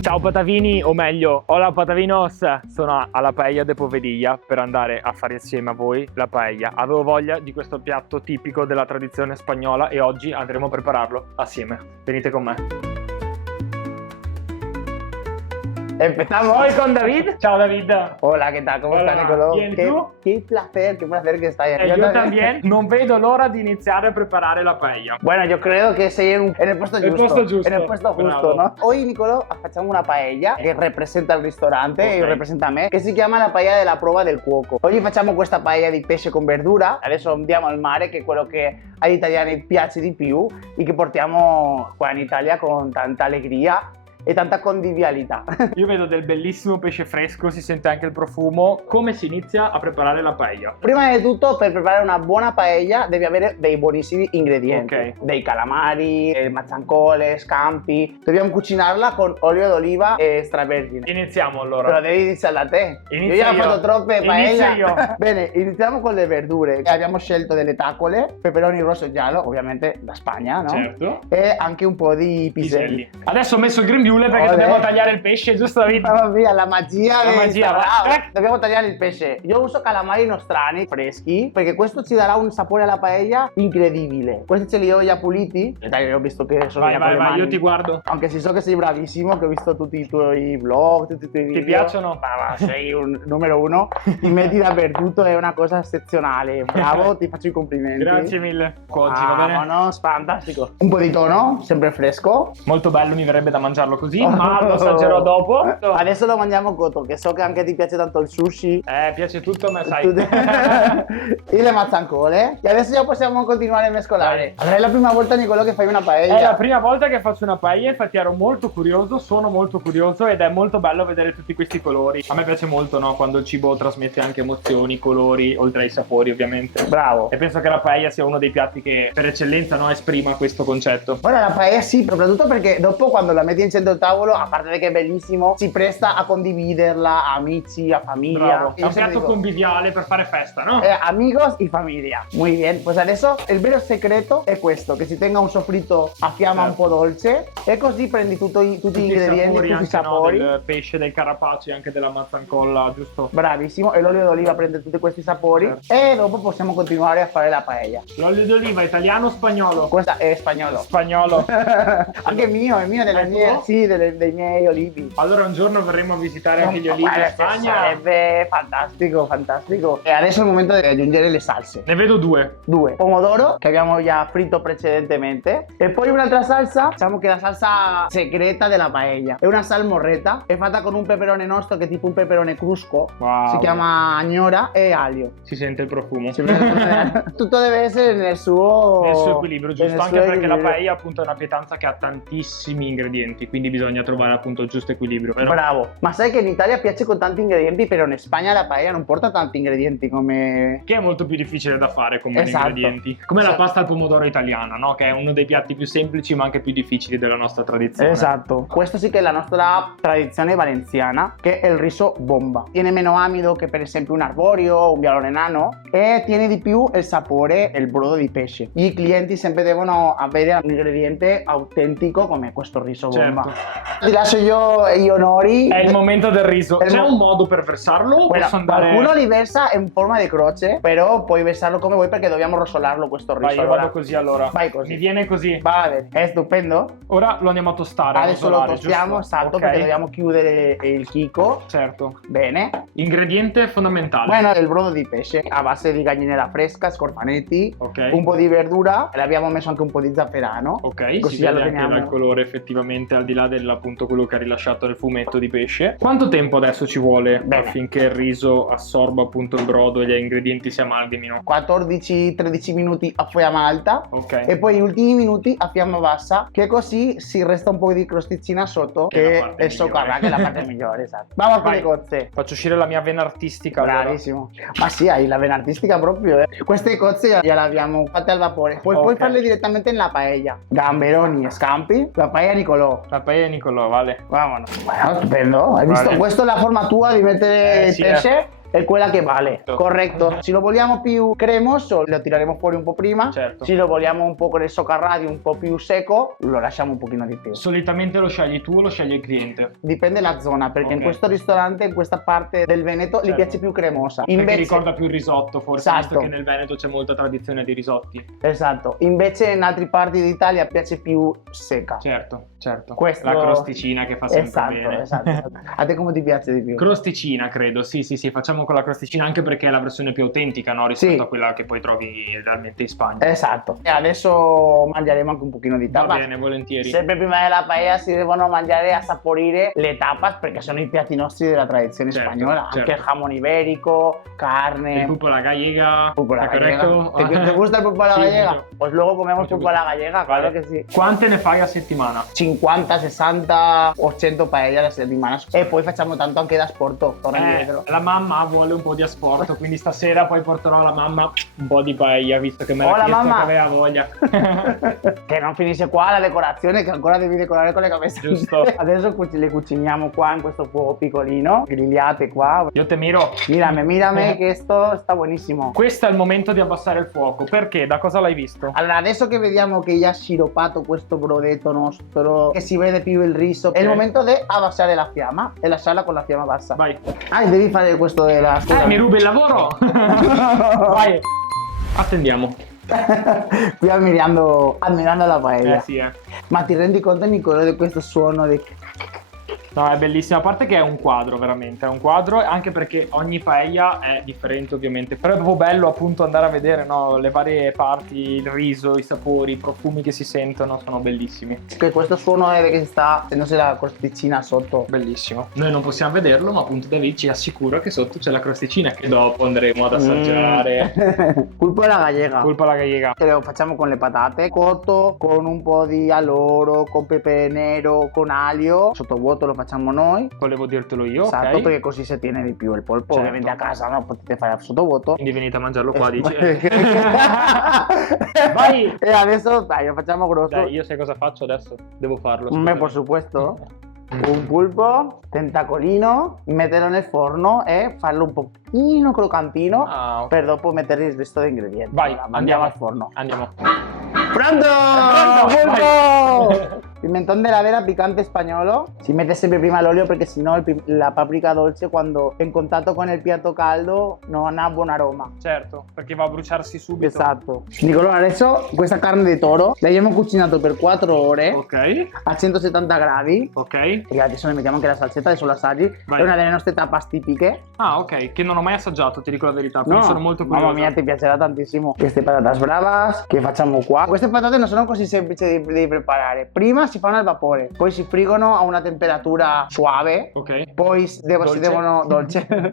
Ciao Patavini, o meglio, hola Patavinos, sono alla Paella de Povedilla per andare a fare insieme a voi la paella. Avevo voglia di questo piatto tipico della tradizione spagnola e oggi andremo a prepararlo assieme. Venite con me. Empezamos Hoy con David. Ciao David. Hola, ¿qué tal? ¿Cómo Hola, estás, Nicolò? bien, ¿tú? Qué placer que estás aquí. Yo también. Non vedo l'ora di iniziare a preparare la paella. Bueno, yo creo que sei en el puesto El justo. puesto giusto. En el puesto justo, Bravo. ¿no? Hoy, Nicolò, facciamo una paella che rappresenta il ristorante Ok. e rappresenta me, che si chiama la paella della prova del cuoco. Oggi facciamo questa paella di pesce con verdura. Adesso andiamo al mare, che è quello che agli italiani piace di più e che portiamo qua in Italia con tanta allegria e tanta convivialità. Io vedo del bellissimo pesce fresco, si sente anche il profumo. Come si inizia a preparare la paella? Prima di tutto, per preparare una buona paella devi avere dei buonissimi ingredienti. Ok. Dei calamari, mazzancole, scampi. Dobbiamo cucinarla con olio d'oliva e extravergine. Iniziamo allora. Però devi iniziare da te. Inizio io ho io. fatto troppe Inizio paella. io. Bene, iniziamo con le verdure. Abbiamo scelto delle tacole, peperoni rosso e giallo, ovviamente da Spagna, no? Certo. E anche un po' di piselli. Adesso ho messo il grembiule perché Olè. dobbiamo tagliare il pesce, giusto David? Mamma mia, la magia, La di magia, sta- va. bravo. Dobbiamo tagliare il pesce. Io uso calamari nostrani freschi perché questo ci darà un sapore alla paella incredibile. Questi ce li ho già puliti. Dai, ho visto che sono Vai, già vai, con le vai, mani. io ti guardo. Anche se so che sei bravissimo, che ho visto tutti i tuoi vlog, tutti i tuoi video. piacciono? Ma sei un numero uno. Ti metti dappertutto, è una cosa eccezionale. Bravo, ti faccio i complimenti. Grazie mille. Oggi va bene? Vámonos, fantastico. Un po' di tono, sempre fresco. Molto bello, mi verrebbe da mangiarlo così, ma lo assaggerò dopo. Adesso lo mangiamo cotto, che so che anche ti piace tanto il sushi. Piace tutto, ma sai. E le mazzancole. E adesso già possiamo continuare a mescolare. Allora è la prima volta, Nicolò, che fai una paella. È la prima volta che faccio una paella, infatti ero molto curioso, sono molto curioso ed è molto bello vedere tutti questi colori. A me piace molto, no? Quando il cibo trasmette anche emozioni, colori, oltre ai sapori ovviamente. Bravo. E penso che la paella sia uno dei piatti che per eccellenza, no, esprima questo concetto. Ora la paella sì, soprattutto perché dopo quando la metti in centro al tavolo, a parte che è bellissimo, si presta a condividerla a amici, a famiglia. Bravo, è Io un sempre piatto dico, conviviale per fare festa, no? amigos y familia. Muy bien, pues adesso il vero segreto è questo, che si tenga un soffritto a fiamma un po' dolce e così prendi tutti gli ingredienti, tutti i anche, sapori. no, del pesce, del carapace e anche della mazzancolla, giusto? Bravissimo, e l'olio d'oliva prende tutti questi sapori, Certo. e dopo possiamo continuare a fare la paella. L'olio d'oliva italiano o spagnolo? Questa è spagnolo. Spagnolo. Anche mio, è mio, delle È mie, tuo? sì, dei miei olivi. Allora un giorno verremo a visitare anche gli olivi in Guarda, Spagna. sarebbe fantastico, fantastico. E adesso è il momento di aggiungere le salse. Ne vedo due. Due, pomodoro che abbiamo già fritto precedentemente, e poi un'altra salsa, diciamo che è la salsa segreta della paella. È una salmorretta, è fatta con un peperone nostro che è tipo un peperone crusco. Wow. Si chiama agnora e aglio. Si sente il profumo. Tutto deve essere nel suo equilibrio, giusto? nel Anche suo perché la equilibrio. paella appunto è una pietanza che ha tantissimi ingredienti, quindi bisogna trovare appunto il giusto equilibrio, vero? Bravo. Ma sai che in Italia piace con tanti ingredienti, però in Spagna la paella non porta tanti ingredienti come... Che è molto più difficile da fare come Esatto. ingredienti. Come la Esatto. pasta al pomodoro italiana, no? Che è uno dei piatti più semplici ma anche più difficili della nostra tradizione. Esatto. Questo sì che è la nostra tradizione valenziana, che è il riso bomba. Tiene meno amido che per esempio un arborio o un bialone nano, e tiene di più il sapore e il brodo di pesce. I clienti sempre devono avere un ingrediente autentico come questo riso bomba. Certo. Ti lascio io gli onori. È il momento del riso. È il C'è mo- un modo per versarlo? O Bueno, posso andare... qualcuno li versa in forma di croce, però puoi versarlo come vuoi perché dobbiamo rosolarlo questo riso. Vai, io allora. vado così allora. Vai così. Mi viene così. Va bene, è stupendo. Ora lo andiamo a tostare. a Adesso lo rosolare, tostiamo, giusto? esatto, Ok. perché dobbiamo chiudere il chicco. Certo. Bene. Ingrediente fondamentale. Bueno, il brodo di pesce a base di gallinera fresca, scorfanetti, Ok. un po' di verdura, e abbiamo messo anche un po' di zafferano. Ok, Così si già vede lo anche teniamo. dal colore effettivamente, al di là dell'appunto quello che ha rilasciato nel fumetto di pesce. Quanto tempo adesso ci vuole Bene. affinché il riso assorba appunto il brodo e gli ingredienti si amalgamino? 14-13 minuti a fiamma alta. Ok. E poi gli ultimi minuti a fiamma bassa, che così si resta un po' di crosticina sotto, Che è la che parte è soccarà, migliore. che è la parte migliore, esatto. Vamos con Vai. le cozze. Faccio uscire la mia vena artistica. allora. Bravissimo. Ma sì, hai la vena artistica proprio, eh. Queste cozze già le abbiamo fatte al vapore. Puoi Ok. farle direttamente nella paella. Gamberoni e scampi. La paella Nicolò. La paella Nicolò, vale. Vámonos. Bueno, stupendo. Hai visto? Vale. Questa è la forma tua di mettere il Sì, pesce. è quella che vale. Corretto. Se lo vogliamo più cremoso, lo tireremo fuori un po' prima. Certo. Se lo vogliamo un po' con il soccarradi, un po' più secco, lo lasciamo un pochino di più. Solitamente lo scegli tu o lo sceglie il cliente? Dipende dalla zona, perché Ok. in questo ristorante, in questa parte del Veneto, gli Certo. piace più cremosa. Perché ricorda più il risotto, forse, Esatto. visto che nel Veneto c'è molta tradizione di risotti. Esatto. Invece in altre parti d'Italia piace più secca. Certo, certo. Questo- La crosticina che fa sempre Esatto, bene. esatto. A te come ti piace di più? Crosticina, credo, sì, facciamo con la crosticina anche perché è la versione più autentica, no? Rispetto Sì. a quella che poi trovi realmente in Spagna. Esatto. E adesso mangeremo anche un pochino di Va tapas. bene, volentieri. Sempre prima della paella si devono mangiare e assaporire le tapas perché sono i piatti nostri della tradizione Certo, spagnola. certo. Anche il jamón ibérico, carne. El pulpo a la gallega, Pulpo a la ¿está gallega. correcto? ¿Te gusta el pulpo a la Sí, gallega? mucho. Pues luego comemos Mucho pulpo a la gusto. gallega, Vale. claro que sí. Quante ne fai a settimana? 50, 60, 100 paella alla settimana e poi facciamo tanto anche da sporto, torna indietro. La mamma vuole un po' di asporto, quindi stasera poi porterò alla mamma un po' di paella, visto che me l'ha Hola, chiesto mamma. che aveva voglia. Che non finisce qua la decorazione, che ancora devi decorare con le cabezze. Giusto. Adesso le cuciniamo qua in questo fuoco piccolino, grigliate qua. Io te miro. Mírame, che esto sta buonissimo. Questo è il momento di abbassare il fuoco. Perché? Da cosa l'hai visto? Allora, adesso che vediamo che già ha sciroppato questo brodetto nostro, che si vede più il riso, è il momento di abbassare la fiamma e lasciarla con la fiamma bassa. Vai. Ah, devi fare questo della scusa. Mi rubi il lavoro? Vai. Attendiamo. Qui ammirando la paella. Sì, Ma ti rendi conto, Nicolò, di questo suono di... No, è bellissimo, a parte che è un quadro, veramente, è un quadro, anche perché ogni paella è differente ovviamente, però è proprio bello appunto andare a vedere, no, le varie parti, il riso, i sapori, i profumi che si sentono, sono bellissimi. Che questo suono è che si sta tenendosi la crosticina sotto. Bellissimo. Noi non possiamo vederlo, ma appunto David ci assicura che sotto c'è la crosticina che dopo andremo ad assaggiare. Pulpo alla gallega. Pulpa alla gallega. Che lo facciamo con le patate, cotto, con un po' di alloro, con pepe nero, con aglio. Sottovuoto lo facciamo noi. Volevo dirtelo io, Esatto, ok? perché così si tiene di più il polpo. Certo. Ovviamente a casa, no? Potete fare a sottovuoto. Quindi venite a mangiarlo qua, dici? Vai! E adesso, dai, lo facciamo grosso. Dai, io sai cosa faccio adesso? Devo farlo. Me, scusami. por supuesto. Un pulpo, tentacolino, metterlo nel forno e farlo un pochino croccantino Ah, ok. per dopo mettere il resto di ingredienti. Vai, Allora, andiamo al forno. Andiamo. ¡Pronto! Vai. ¡Pulpo! Pimentón de la vera picante spagnolo. Si mette sempre prima l'olio perché sennò la paprika dolce quando è in contatto con il piatto caldo non ha buon aroma. Certo, perché va a bruciarsi subito. Esatto. Nicolò, adesso questa carne di toro l'abbiamo cucinato per 4 ore Ok, a 170 gradi. ok. E adesso ne mettiamo anche la salsetta, adesso la assaggi. Vai. È una delle nostre tapas tipiche. Ah, ok, che non ho mai assaggiato, ti dico la verità, quindi sono molto curioso. mamma mia, ti piacerà tantissimo. Queste patatas bravas che facciamo qua. Queste patate non sono così semplici di preparare. Prima si fanno al vapore, poi si friggono a una temperatura suave. Ok. Poi si devono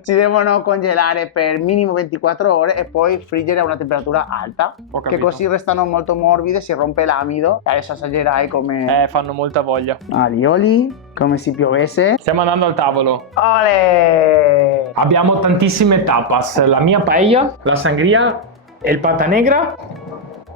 si devono congelare per minimo 24 ore e poi friggere a una temperatura alta, Ho che capito. così restano molto morbide, si rompe l'amido. Adesso assaggerai come Fanno molta voglia. alioli, come si piovesse. Stiamo andando al tavolo. Ole! Abbiamo tantissime tapas, la mia paella, la sangria, el pata negra.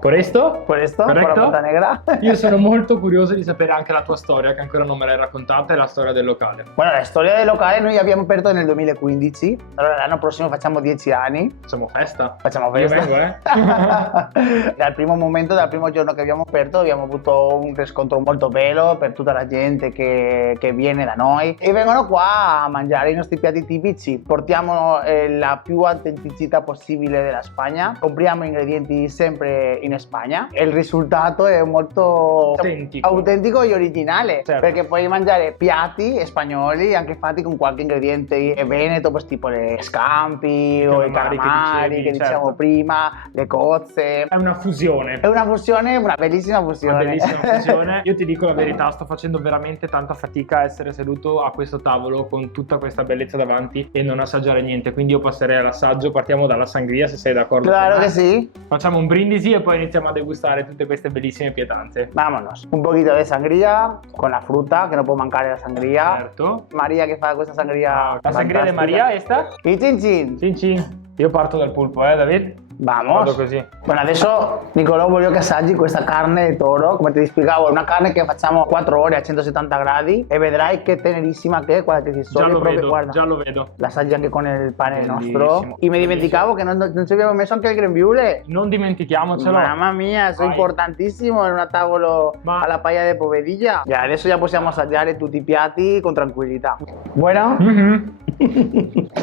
Questo? Questo, con la Corretto? pata negra. Io sono molto curioso di sapere anche la tua storia, che ancora non me l'hai raccontata, e la storia del locale. Bueno, la storia del locale noi abbiamo aperto nel 2015, allora l'anno prossimo facciamo 10 anni. Facciamo festa. Facciamo Io festa. vengo, Dal primo momento, dal primo giorno che abbiamo aperto, abbiamo avuto un riscontro molto bello per tutta la gente che viene da noi e vengono qua a mangiare i nostri piatti tipici. Portiamo la più autenticità possibile della Spagna, compriamo ingredienti sempre in Spagna e il risultato è molto autentico e originale, Certo. perché puoi mangiare piatti spagnoli anche fatti con qualche ingrediente veneto, pues, tipo le scampi o i calamari che calamari dicevi, che diciamo certo. prima, le cozze. È una fusione. È una fusione, una bellissima fusione. Una bellissima fusione. Io ti dico la verità, sto facendo veramente tanta fatica a essere seduto a questo tavolo con tutta questa bellezza davanti e non assaggiare niente, quindi io passerei all'assaggio. Partiamo dalla sangria, se sei d'accordo. Claro con me. que sí. Facciamo un brindisi e poi iniziamo a degustare tutte queste bellissime pietanze. Vámonos. Un poquito de sangría con la fruta, que no puede mancar la sangría. Certo. María che fa questa sangria. La sangria di fantastica. Maria, questa? I cin cin. Cin cin. Io parto dal pulpo, David? Vamos. Vado così. Bueno, adesso Nicolò voglio che assaggi questa carne di toro, come ti spiegavo, è una carne che facciamo 4 ore a 170 gradi e vedrai che tenerissima che è, guarda che si Già lo proprio, vedo, guarda. già lo vedo. L'assaggi anche con il pane Bellissimo, nostro. E mi dimenticavo che non ci abbiamo messo anche il grembiule. Non dimentichiamocelo. Mamma mia, è Vai. importantissimo in una tavolo alla paella de povedilla. Ya, adesso ya possiamo assaggiare tutti i piatti con tranquillità. Bueno? Mhm.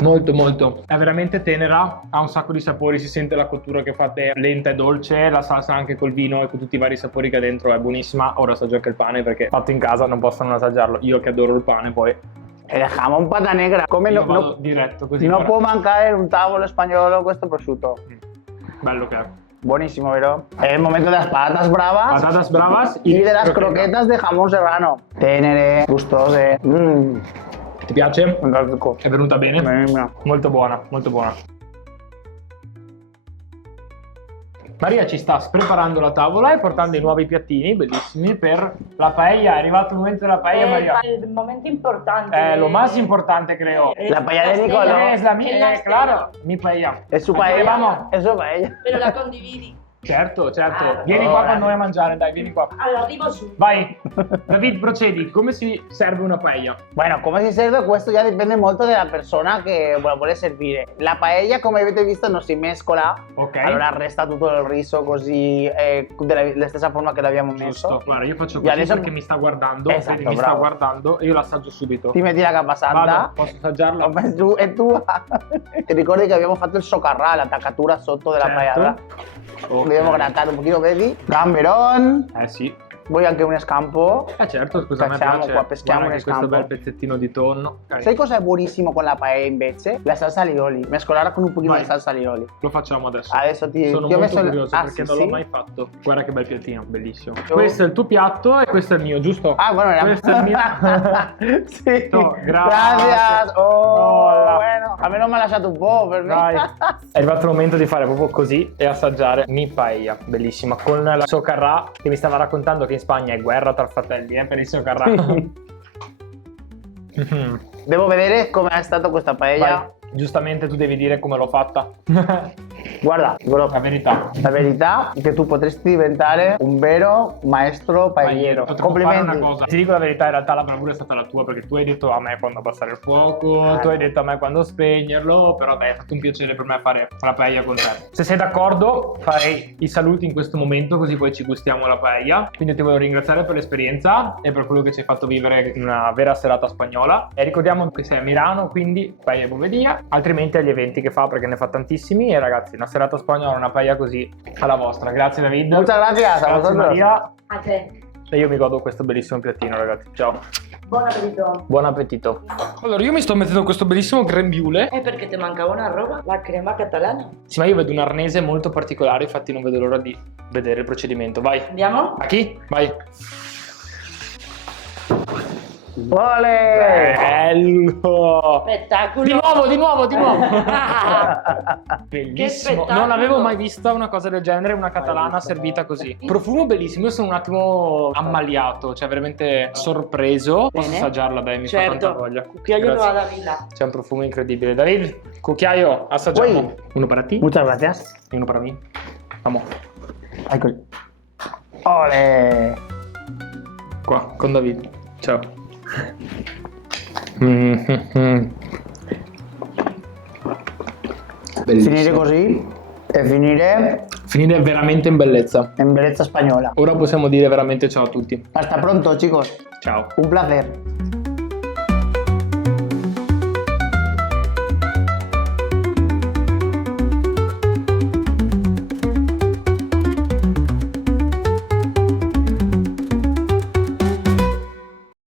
Molto molto, è veramente tenera, ha un sacco di sapori, si sente la cottura che fate lenta e dolce, la salsa anche col vino e con tutti i vari sapori che ha dentro è buonissima. Ora assaggio anche il pane perché fatto in casa non posso non assaggiarlo, io che adoro il pane poi. E dejamos pata negra. Come Io no, vado diretto così. no però. può mancare in un tavolo spagnolo questo prosciutto. Bello che è. Buenísimo, ¿verdad? Es el momento de las patatas bravas. Patatas bravas y de las croquetas de jamón serrano. Tenere, gustose. Ti piace? Fantastico. È venuta bene? Buonissima. Molto buona, molto buona. Maria ci sta preparando la tavola e portando i nuovi piattini bellissimi per la paella. È arrivato il momento della paella, Maria. El momento importante. Lo más importante, creo. La paella de Nicolò. Es la mía, claro, mi paella. Es su Aquí paella. vamos. Es su paella. Pero la condividi. Certo, certo. Ah, Vieni qua ora. con noi a mangiare, dai, vieni qua. All'arrivo su. Vai. David, procedi. Come si serve una paella? Bueno, come si serve questo ya dipende molto dalla persona che vuole servire. La paella, come avete visto, non si mescola. Ok. Allora resta tutto il riso così, della stessa forma che l'abbiamo messo. Giusto. Guarda, io faccio E così adesso- perché mi sta guardando. Esatto, vedi, mi sta bravo. guardando e io l'assaggio subito. Ti metti la capa santa. Vado, posso assaggiarlo? Vabbè, tu è tua. Ti ricordi che abbiamo fatto il socarrà, l'attaccatura sotto della Certo. paella? Ok. Dobbiamo grattare un pochino, vedi? Gamberon. Sì. Vuoi anche un scampo? Certo, scusa, a me Facciamo piace. qua, peschiamo Guarda nel che questo campo. bel pezzettino di tonno. Sai cosa è buonissimo con la paella invece? La salsa alioli. Mescolarla con un pochino Vai. di salsa alioli. Lo facciamo adesso. Adesso Sono ti ho molto messo curioso Ah, perché sì, non l'ho sì? mai fatto. Guarda che bel piattino, bellissimo. Io- Questo è il tuo piatto e questo è il mio, giusto? Ah, bueno, era... Questo è il mio. sì. No, grazie. Gracias. Oh, Hola. bueno. A me non mi ha lasciato un po' per me. Dai. È arrivato il momento di fare proprio così e assaggiare mi paella, bellissima, con la socarrà che mi stava raccontando che in Spagna è guerra tra fratelli, per il socarrà. Mhm. Devo vedere come è stata questa paella. Vai. Giustamente tu devi dire come l'ho fatta. Guarda, La verità. la verità è che tu potresti diventare un vero maestro paelliero. Potremmo fare Complimenti. una cosa. Ti dico la verità, in realtà la bravura è stata la tua perché tu hai detto a me quando abbassare il fuoco, tu hai detto a me quando spegnerlo, però dai, è stato un piacere per me fare la paella con te. Se sei d'accordo farei i saluti in questo momento così poi ci gustiamo la paella. Quindi ti voglio ringraziare per l'esperienza e per quello che ci hai fatto vivere in una vera serata spagnola. E ricordiamo che sei a Milano, quindi paella e povedia, altrimenti agli eventi che fa perché ne fa tantissimi. E ragazzi, una serata spagnola, una paella così alla vostra. Grazie David. Muchas gracias a Grazie vosotros. Maria. A te. E io mi godo questo bellissimo piattino, ragazzi. Ciao. Buon appetito. Buon appetito. Allora, io mi sto mettendo questo bellissimo grembiule. È perché ti mancava una roba? La crema catalana. Sì, ma io vedo un arnese molto particolare, infatti non vedo l'ora di vedere il procedimento. Vai. Andiamo? A chi? Vai. Ole! Bello. Spettacolo. Di nuovo. Che Bellissimo. spettacolo. Non avevo mai vista una cosa del genere, una catalana servita così. Profumo bellissimo, io sono un attimo ammaliato, cioè veramente sorpreso. Posso Bene. assaggiarla, dai, mi fa tanta Certo. voglia. Cucchiaio lo Grazie. va da villa. C'è un profumo incredibile. David, cucchiaio, assaggiamo. Uy. Uno para ti Muchas gracias. e uno para mí. Vamos. Ecco. Ole! Qua, con David. Ciao. Bellissimo. Finire così e finire Finire veramente in bellezza. in bellezza spagnola. Ora possiamo dire veramente ciao a tutti. Hasta pronto, chicos. Ciao. Un placer.